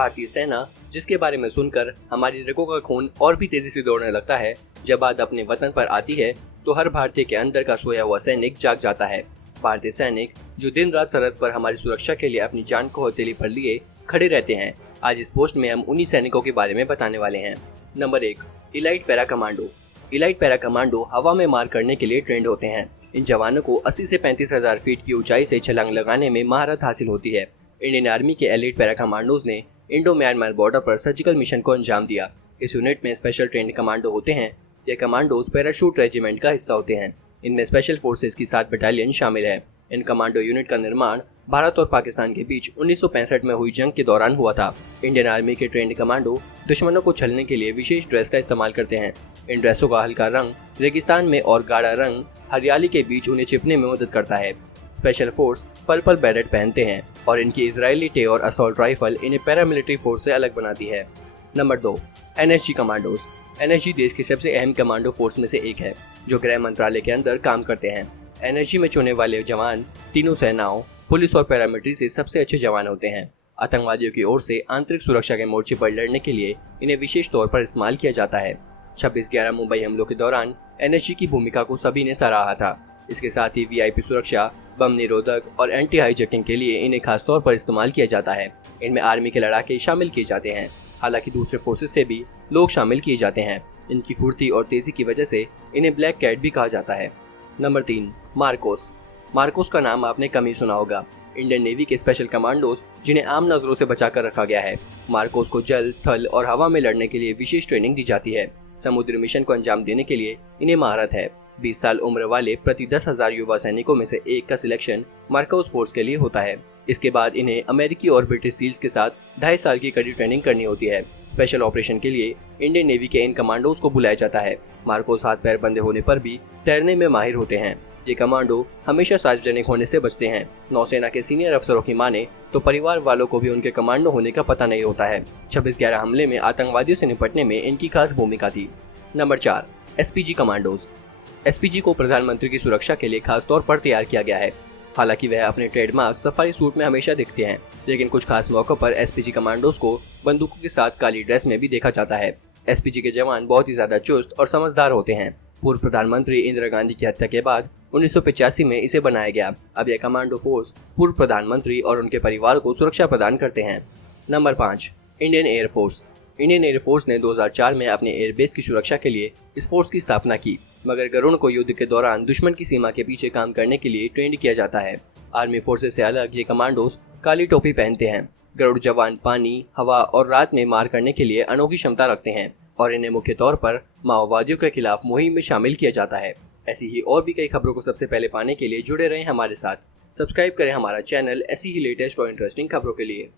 भारतीय सेना, जिसके बारे में सुनकर हमारी रगों का खून और भी तेजी से दौड़ने लगता है, जब बात अपने वतन पर आती है तो हर भारतीय के अंदर का सोया हुआ सैनिक जाग जाता है। भारतीय सैनिक जो दिन रात सरहद पर हमारी सुरक्षा के लिए अपनी जान को हथेली पर लिए खड़े रहते हैं। आज इस पोस्ट में हम उन्हीं सैनिकों के बारे में बताने वाले हैं। Number 1, elite para commando. Elite para commando हवा में मार करने के लिए ट्रेंड होते हैं। इन जवानों को 80 से 35,000 फीट की ऊंचाई से छलांग लगाने में महारत हासिल होती है। इंडियन आर्मी के एलीट पैरा कमांडोज ने इंडो म्यांमार बॉर्डर पर सर्जिकल मिशन को अंजाम दिया। इस यूनिट में स्पेशल ट्रेंड कमांडो होते हैं। ये कमांडोज पैराशूट रेजिमेंट का हिस्सा होते हैं। इनमें स्पेशल फोर्सेज की 7 बटालियन शामिल है। इन कमांडो यूनिट का निर्माण भारत और पाकिस्तान के बीच 1965 में हुई जंग के दौरान हुआ था। इंडियन आर्मी के ट्रेंड कमांडो दुश्मनों को छलने के लिए विशेष ड्रेस का इस्तेमाल करते हैं। इन ड्रेसों का हल्का रंग रेगिस्तान में और गाढ़ा रंग हरियाली के बीच उन्हें छिपने में मदद करता है। स्पेशल फोर्स पर्पल बैरेट पहनते हैं और इनकी इजरायली टे और असॉल्ट राइफल इन्हें पैरामिलिट्री फोर्स से अलग बनाती है। Number 2, NSG commandos. एनएसजी देश की सबसे अहम कमांडो फोर्स में से एक है, जो गृह मंत्रालय के अंदर काम करते हैं। एनएसजी में चुने वाले जवान तीनों सेनाओं, पुलिस और पैरामिलिट्री से सबसे अच्छे जवान होते हैं। आतंकवादियों की ओर से आंतरिक सुरक्षा के मोर्चे पर लड़ने के लिए इन्हें विशेष तौर पर इस्तेमाल किया जाता है। 26/11 मुंबई हमलों के दौरान एनएसजी की भूमिका को सभी ने सराहा था। इसके साथ ही वीआईपी सुरक्षा, बम निरोधक और एंटी हाईजैकिंग के लिए इन्हें खासतौर पर इस्तेमाल किया जाता है। इनमें आर्मी के लड़ाके शामिल किए जाते हैं। हालांकि दूसरे फोर्सेस से भी लोग शामिल किए जाते हैं। इनकी फुर्ती और तेजी की वजह से इन्हें ब्लैक कैट भी कहा जाता है। Number 3, Marcos. मार्कोस का नाम आपने कम ही सुना होगा। इंडियन नेवी के स्पेशल कमांडोज, जिन्हें आम नजरों से बचाकर रखा गया है। मार्कोस को जल, थल और हवा में लड़ने के लिए विशेष ट्रेनिंग दी जाती है। समुद्री मिशन को अंजाम देने के लिए इन्हें महारत है। 20 साल उम्र वाले प्रति 10,000 युवा सैनिकों में से एक का सिलेक्शन मार्कोस फोर्स के लिए होता है। इसके बाद इन्हें अमेरिकी और ब्रिटिश सील्स के साथ 2.5 साल की कड़ी ट्रेनिंग करनी होती है। स्पेशल ऑपरेशन के लिए इंडियन नेवी के इन कमांडोज को बुलाया जाता है। मार्कोस हाथ पैर बंधे होने पर भी तैरने में माहिर होते हैं। ये कमांडो हमेशा सार्वजनिक होने से बचते हैं। नौसेना के सीनियर अफसरों की माने तो परिवार वालों को भी उनके कमांडो होने का पता नहीं होता है। 26/11 हमले में आतंकवादियों से निपटने में इनकी खास भूमिका थी। Number 4, SPG commandos. एसपीजी को प्रधानमंत्री की सुरक्षा के लिए खास तौर पर तैयार किया गया है। हालांकि वह अपने ट्रेडमार्क सफारी सूट में हमेशा दिखते हैं, लेकिन कुछ खास मौकों पर एसपीजी कमांडोज को बंदूकों के साथ काली ड्रेस में भी देखा जाता है। एसपीजी के जवान बहुत ही ज्यादा चुस्त और समझदार होते हैं। पूर्व प्रधानमंत्री इंदिरा गांधी की हत्या के बाद 1985 में इसे बनाया गया। अब यह कमांडो फोर्स पूर्व प्रधानमंत्री और उनके परिवार को सुरक्षा प्रदान करते हैं। Number 5, Indian air force. Indian air force ने 2004 में अपने एयरबेस की सुरक्षा के लिए इस फोर्स की स्थापना की, मगर गरुड़ को युद्ध के दौरान दुश्मन की सीमा के पीछे काम करने के लिए ट्रेंड किया जाता है। आर्मी फोर्सेस से अलग ये कमांडोज काली टोपी पहनते हैं। गरुड़ जवान पानी, हवा और रात में मार करने के लिए अनोखी क्षमता रखते हैं और इन्हें मुख्य तौर पर माओवादियों के खिलाफ मुहिम में शामिल किया जाता है। ऐसी ही और भी कई खबरों को सबसे पहले पाने के लिए जुड़े रहें हमारे साथ। सब्सक्राइब करें हमारा चैनल ऐसी ही लेटेस्ट और इंटरेस्टिंग खबरों के लिए।